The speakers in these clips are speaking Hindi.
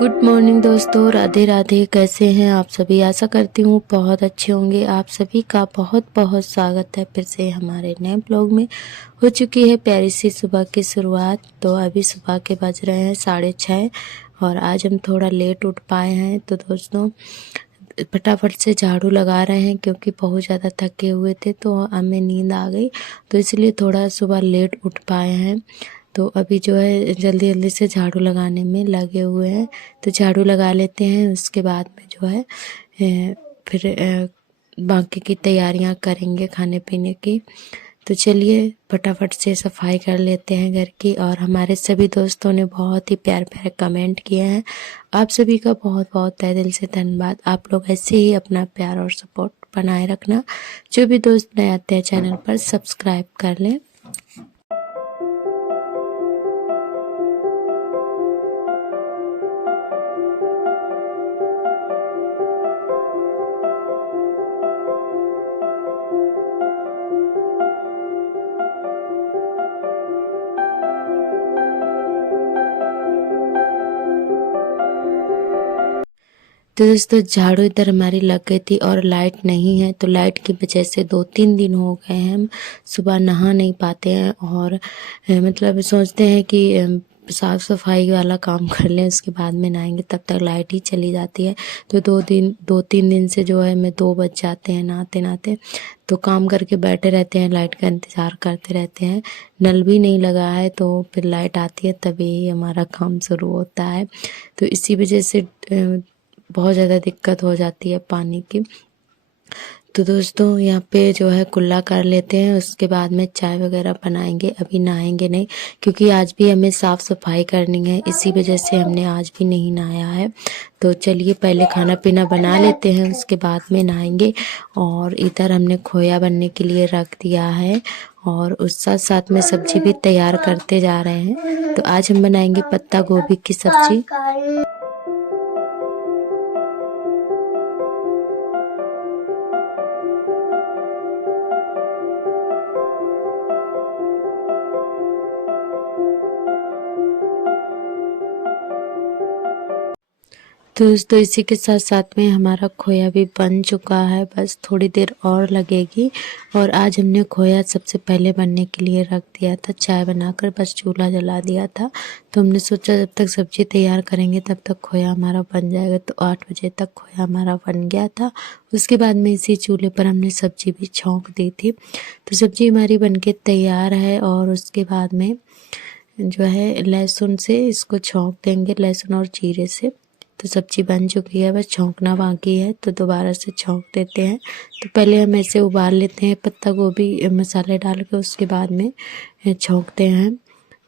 गुड मॉर्निंग दोस्तों, राधे राधे। कैसे हैं आप सभी? आशा करती हूँ बहुत अच्छे होंगे। आप सभी का बहुत बहुत स्वागत है फिर से हमारे नए ब्लॉग में। हो चुकी है प्यारी सी सुबह की शुरुआत। तो अभी सुबह के बज रहे हैं 6:30 और आज हम थोड़ा लेट उठ पाए हैं। तो दोस्तों फटाफट से झाड़ू लगा रहे हैं क्योंकि बहुत ज़्यादा थके हुए थे तो हमें नींद आ गई, तो इसलिए थोड़ा सुबह लेट उठ पाए हैं। तो अभी जो है जल्दी जल्दी से झाड़ू लगाने में लगे हुए हैं। तो झाड़ू लगा लेते हैं, उसके बाद में जो है फिर बाकी की तैयारियां करेंगे खाने पीने की। तो चलिए फटाफट से सफाई कर लेते हैं घर की। और हमारे सभी दोस्तों ने बहुत ही प्यार प्यारे कमेंट किए हैं। आप सभी का बहुत बहुत तहे दिल से धन्यवाद। आप लोग ऐसे ही अपना प्यार और सपोर्ट बनाए रखना। जो भी दोस्त नए आते हैं चैनल पर सब्सक्राइब कर लें। तो दोस्तों झाड़ू इधर हमारी लग गई थी और लाइट नहीं है, तो लाइट की वजह से 2-3 दिन हो गए हैं हम सुबह नहा नहीं पाते हैं। और मतलब सोचते हैं कि साफ़ सफाई वाला काम कर लें उसके बाद में नहाएंगे, तब तक लाइट ही चली जाती है। तो 2-3 दिन से जो है मैं 2 बज जाते हैं नहाते नहाते। तो काम करके बैठे रहते हैं, लाइट का इंतज़ार करते रहते हैं। नल भी नहीं लगा है, तो फिर लाइट आती है तभी हमारा काम शुरू होता है। तो इसी वजह से बहुत ज़्यादा दिक्कत हो जाती है पानी की। तो दोस्तों यहाँ पे जो है कुल्ला कर लेते हैं, उसके बाद में चाय वगैरह बनाएंगे। अभी नहाएंगे नहीं क्योंकि आज भी हमें साफ़ सफाई करनी है, इसी वजह से हमने आज भी नहीं नहाया है। तो चलिए पहले खाना पीना बना लेते हैं, उसके बाद में नहाएंगे। और इधर हमने खोया बनने के लिए रख दिया है और उस साथ साथ में सब्जी भी तैयार करते जा रहे हैं। तो आज हम बनाएंगे पत्ता गोभी की सब्जी। तो दोस्तों इसी के साथ साथ में हमारा खोया भी बन चुका है, बस थोड़ी देर और लगेगी। और आज हमने खोया सबसे पहले बनने के लिए रख दिया था, चाय बनाकर बस चूल्हा जला दिया था। तो हमने सोचा जब तक सब्जी तैयार करेंगे तब तक खोया हमारा बन जाएगा। तो 8 बजे तक खोया हमारा बन गया था। उसके बाद में इसी चूल्हे पर हमने सब्जी भी छौंक दी थी। तो सब्जी हमारी बनके तैयार है और उसके बाद में जो है लहसुन से इसको छौंक देंगे, लहसुन और जीरे से। तो सब्जी बन चुकी है, बस छौंकना बाकी है, तो दोबारा से छौंक देते हैं। तो पहले हम ऐसे उबाल लेते हैं पत्ता गोभी मसाले डाल के, उसके बाद में छौंकते हैं।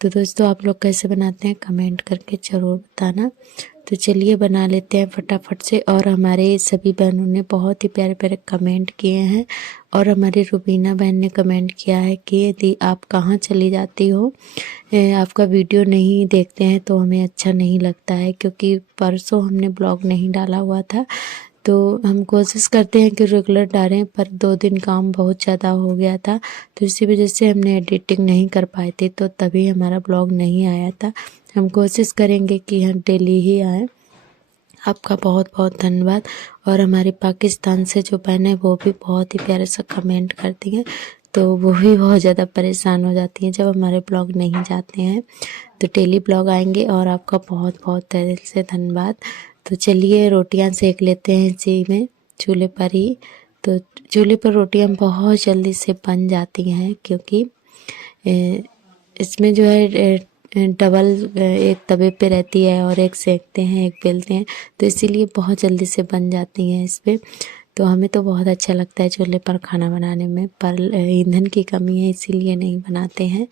तो दोस्तों आप लोग कैसे बनाते हैं कमेंट करके ज़रूर बताना। तो चलिए बना लेते हैं फटाफट से। और हमारे सभी बहनों ने बहुत ही प्यारे प्यारे कमेंट किए हैं। और हमारी रुबीना बहन ने कमेंट किया है कि यदि आप कहाँ चली जाती हो, आपका वीडियो नहीं देखते हैं तो हमें अच्छा नहीं लगता है, क्योंकि परसों हमने ब्लॉग नहीं डाला हुआ था। तो हम कोशिश करते हैं कि रेगुलर डालें, पर 2 दिन काम बहुत ज़्यादा हो गया था, तो इसी वजह से हमने एडिटिंग नहीं कर पाए थे, तो तभी हमारा ब्लॉग नहीं आया था। हम कोशिश करेंगे कि हम डेली ही आएँ। आपका बहुत बहुत धन्यवाद। और हमारी पाकिस्तान से जो बहन है वो भी बहुत ही प्यारे सा कमेंट करती हैं, तो वो भी बहुत ज़्यादा परेशान हो जाती हैं जब हमारे ब्लॉग नहीं जाते हैं। तो डेली ब्लॉग आएंगे और आपका बहुत बहुत तहे दिल से धन्यवाद। तो चलिए रोटियां सेक लेते हैं इसी में, चूल्हे पर ही। तो चूल्हे पर रोटियां बहुत जल्दी से बन जाती हैं, क्योंकि इसमें जो है डबल एक तवे पे रहती है और एक सेकते हैं एक बेलते हैं, तो इसीलिए बहुत जल्दी से बन जाती हैं इस पर। तो हमें तो बहुत अच्छा लगता है चूल्हे पर खाना बनाने में, पर ईंधन की कमी है इसीलिए नहीं बनाते हैं।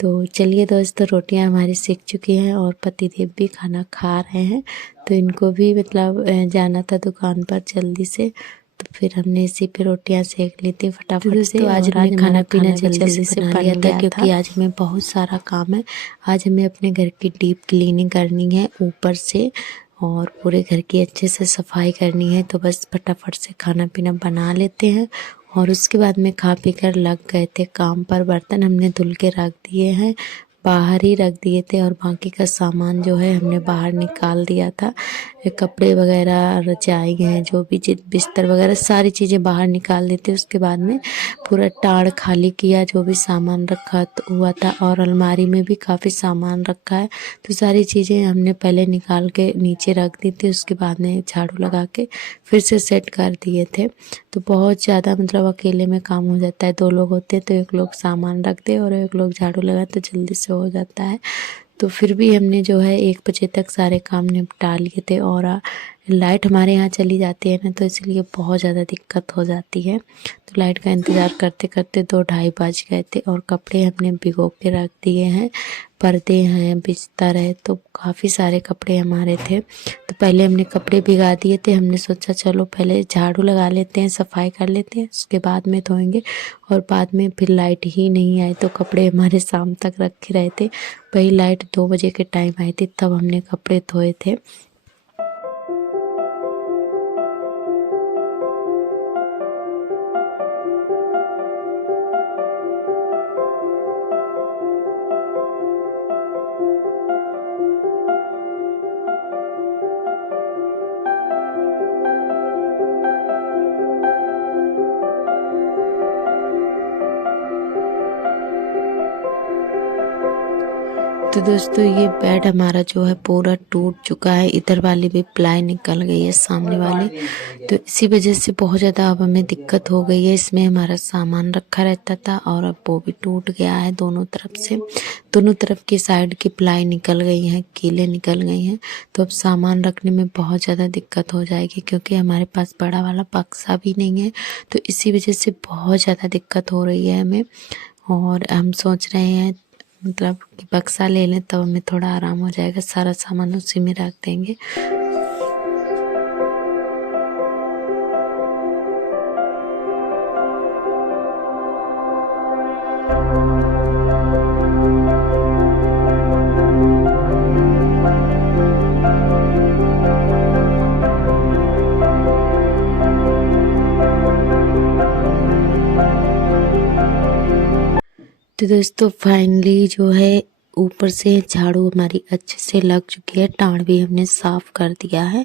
तो चलिए दोस्तों रोटियां हमारी सेक चुकी हैं और पतिदेव भी खाना खा रहे हैं। तो इनको भी मतलब जाना था दुकान पर जल्दी से, तो फिर हमने इसी पे रोटियां सेक ली थी फटाफट से। आज हमने खाना पीना जल्दी से बना लिया था, क्योंकि आज हमें बहुत सारा काम है। आज हमें अपने घर की डीप क्लीनिंग करनी है ऊपर से, और पूरे घर की अच्छे से सफाई करनी है। तो बस फटाफट से खाना पीना बना लेते हैं और उसके बाद में खा पी कर लग गए थे काम पर। बर्तन हमने धुल के रख दिए हैं, बाहर ही रख दिए थे और बाकी का सामान जो है हमने बाहर निकाल दिया था। ये कपड़े वगैरह, रजाई हैं, जो भी बिस्तर वगैरह सारी चीज़ें बाहर निकाल दी थी। उसके बाद में पूरा टाड़ खाली किया, जो भी सामान रखा हुआ था, और अलमारी में भी काफ़ी सामान रखा है। तो सारी चीज़ें हमने पहले निकाल के नीचे रख दी थी, उसके बाद में झाड़ू लगा के फिर से सेट कर दिए थे। तो बहुत ज़्यादा मतलब अकेले में काम हो जाता है। 2 लोग होते हैं तो एक लोग सामान रख दे और एक लोग झाड़ू लगाए तो जल्दी से हो जाता है। तो फिर भी हमने जो है 1 बजे तक सारे काम निपटा लिए थे। और लाइट हमारे यहाँ चली जाती है ना, तो इसलिए बहुत ज़्यादा दिक्कत हो जाती है। तो लाइट का इंतज़ार करते करते 2 ढाई बज गए थे। और कपड़े हमने भिगो के रख दिए हैं, पर्दे हैं, बिस्तर है, तो काफ़ी सारे कपड़े हमारे थे। तो पहले हमने कपड़े भिगा दिए थे। हमने सोचा चलो पहले झाड़ू लगा लेते हैं, सफाई कर लेते हैं, उसके बाद में धोएंगे। और बाद में फिर लाइट ही नहीं आई तो कपड़े हमारे शाम तक रखे रहे थे। वही लाइट 2 बजे के टाइम आई थी, तब हमने कपड़े धोए थे। तो दोस्तों ये बेड हमारा जो है पूरा टूट चुका है। इधर वाली भी प्लाई निकल गई है, सामने वाली। तो इसी वजह से बहुत ज़्यादा अब हमें दिक्कत हो गई है। इसमें हमारा सामान रखा रहता था और अब वो भी टूट गया है दोनों तरफ से। दोनों तरफ की साइड की प्लाई निकल गई हैं, कीलें निकल गई हैं। तो अब सामान रखने में बहुत ज़्यादा दिक्कत हो जाएगी, क्योंकि हमारे पास बड़ा वाला बक्सा भी नहीं है। तो इसी वजह से बहुत ज़्यादा दिक्कत हो रही है हमें। और हम सोच रहे हैं मतलब कि बक्सा ले लें, तब हमें थोड़ा आराम हो जाएगा, सारा सामान उसी में रख देंगे। तो दोस्तों फाइनली जो है ऊपर से झाड़ू हमारी अच्छे से लग चुकी है, टाँड़ भी हमने साफ़ कर दिया है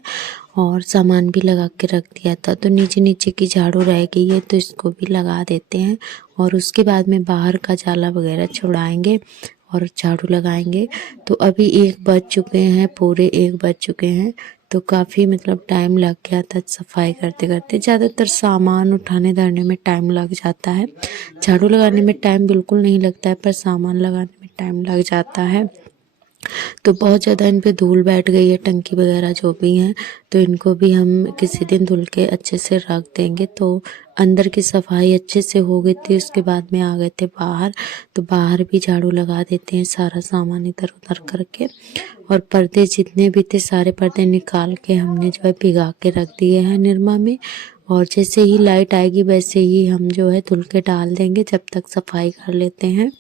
और सामान भी लगा के रख दिया था। तो नीचे नीचे की झाड़ू रह गई है, तो इसको भी लगा देते हैं और उसके बाद में बाहर का जाला वगैरह छुड़ाएंगे और झाड़ू लगाएंगे। तो अभी 1 बज चुके हैं, पूरे 1 बज चुके हैं। तो काफ़ी मतलब टाइम लग गया था सफाई करते करते। ज़्यादातर सामान उठाने धरने में टाइम लग जाता है, झाड़ू लगाने में टाइम बिल्कुल नहीं लगता है, पर सामान लगाने में टाइम लग जाता है। तो बहुत ज़्यादा इन पे धूल बैठ गई है, टंकी वगैरह जो भी हैं, तो इनको भी हम किसी दिन धुल के अच्छे से रख देंगे। तो अंदर की सफाई अच्छे से हो गई थी, उसके बाद में आ गए थे बाहर। तो बाहर भी झाड़ू लगा देते हैं, सारा सामान इधर उधर करके। और पर्दे जितने भी थे सारे पर्दे निकाल के हमने जो है भिगा के रख दिए हैं निरमा में। और जैसे ही लाइट आएगी वैसे ही हम जो है धुल के डाल देंगे, जब तक सफाई कर लेते हैं।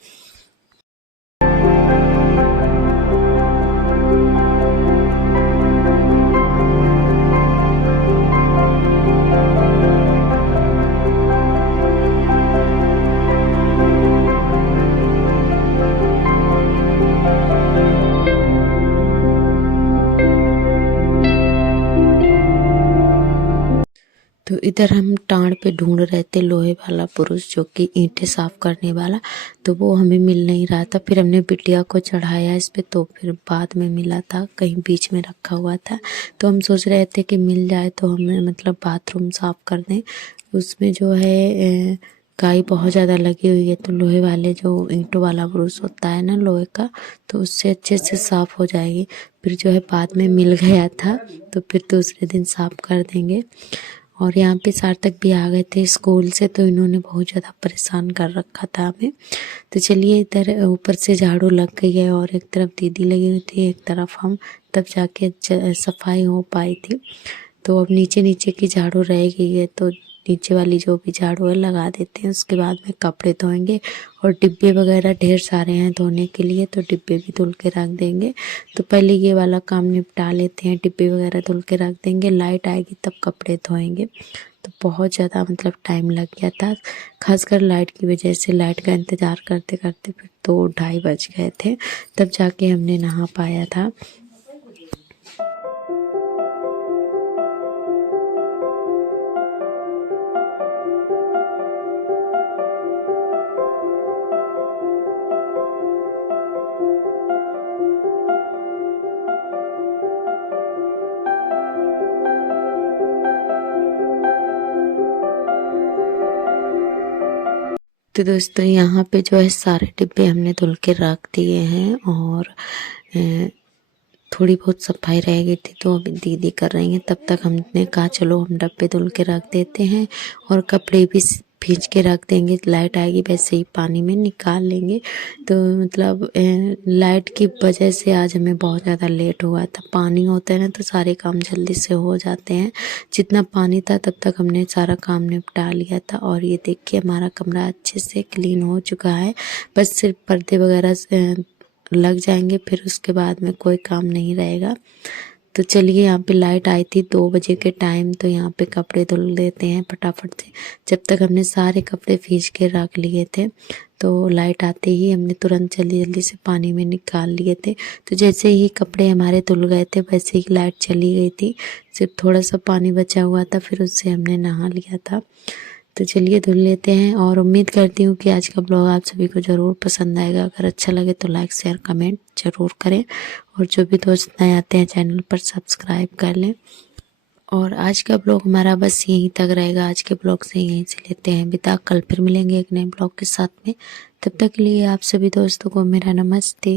तो इधर हम टाँड़ पे ढूंढ रहे थे लोहे वाला पुरुष, जो कि ईंटें साफ करने वाला। तो वो हमें मिल नहीं रहा था। फिर हमने बिटिया को चढ़ाया इस पे, तो फिर बाद में मिला था, कहीं बीच में रखा हुआ था। तो हम सोच रहे थे कि मिल जाए तो हमें मतलब बाथरूम साफ कर दें। उसमें जो है काई बहुत ज़्यादा लगी हुई है, तो लोहे वाले जो ईंटों वाला ब्रश होता है ना लोहे का, तो उससे अच्छे से साफ़ हो जाएगी। फिर जो है बाद में मिल गया था, तो फिर दूसरे दिन साफ़ कर देंगे। और यहाँ पे सार्थक भी आ गए थे स्कूल से, तो इन्होंने बहुत ज़्यादा परेशान कर रखा था हमें। तो चलिए इधर ऊपर से झाड़ू लग गई है और एक तरफ दीदी लगी हुई थी, एक तरफ हम, तब जाके सफाई हो पाई थी। तो अब नीचे नीचे की झाड़ू रह गई है, तो नीचे वाली जो भी झाड़ू है लगा देते हैं। उसके बाद में कपड़े धोएंगे और डिब्बे वगैरह ढेर सारे हैं धोने के लिए, तो डिब्बे भी धुल के रख देंगे। तो पहले ये वाला काम निपटा लेते हैं, डिब्बे वगैरह धुल के रख देंगे, लाइट आएगी तब कपड़े धोएंगे। तो बहुत ज़्यादा मतलब टाइम लग गया था, खासकर लाइट की वजह से। लाइट का इंतज़ार करते करते फिर 2-2:30 बज गए थे, तब जाके हमने नहा पाया था। तो दोस्तों यहाँ पे जो है सारे डिब्बे हमने धुल के रख दिए हैं, और थोड़ी बहुत सफाई रह गई थी तो अभी दीदी कर रही हैं। तब तक हमने कहा चलो हम डब्बे धुल के रख देते हैं और कपड़े भी भींच के रख देंगे, लाइट आएगी वैसे ही पानी में निकाल लेंगे। तो मतलब लाइट की वजह से आज हमें बहुत ज़्यादा लेट हुआ था। पानी होता है ना तो सारे काम जल्दी से हो जाते हैं। जितना पानी था तब तक हमने सारा काम निपटा लिया था। और ये देखिए हमारा कमरा अच्छे से क्लीन हो चुका है, बस सिर्फ पर्दे वगैरह लग जाएंगे, फिर उसके बाद में कोई काम नहीं रहेगा। तो चलिए यहाँ पे लाइट आई थी 2 बजे के टाइम, तो यहाँ पे कपड़े धुल लेते हैं फटाफट से। जब तक हमने सारे कपड़े भींच के रख लिए थे तो लाइट आते ही हमने तुरंत जल्दी जल्दी से पानी में निकाल लिए थे। तो जैसे ही कपड़े हमारे धुल गए थे वैसे ही लाइट चली गई थी, सिर्फ थोड़ा सा पानी बचा हुआ था, फिर उससे हमने नहा लिया था। तो चलिए धुल लेते हैं, और उम्मीद करती हूँ कि आज का ब्लॉग आप सभी को ज़रूर पसंद आएगा। अगर अच्छा लगे तो लाइक शेयर कमेंट ज़रूर करें, और जो भी दोस्त नए आते हैं चैनल पर सब्सक्राइब कर लें। और आज का ब्लॉग हमारा बस यहीं तक रहेगा। आज के ब्लॉग से यहीं से लेते हैं विदा, कल फिर मिलेंगे एक नए ब्लॉग के साथ में। तब तक के लिए आप सभी दोस्तों को मेरा नमस्ते।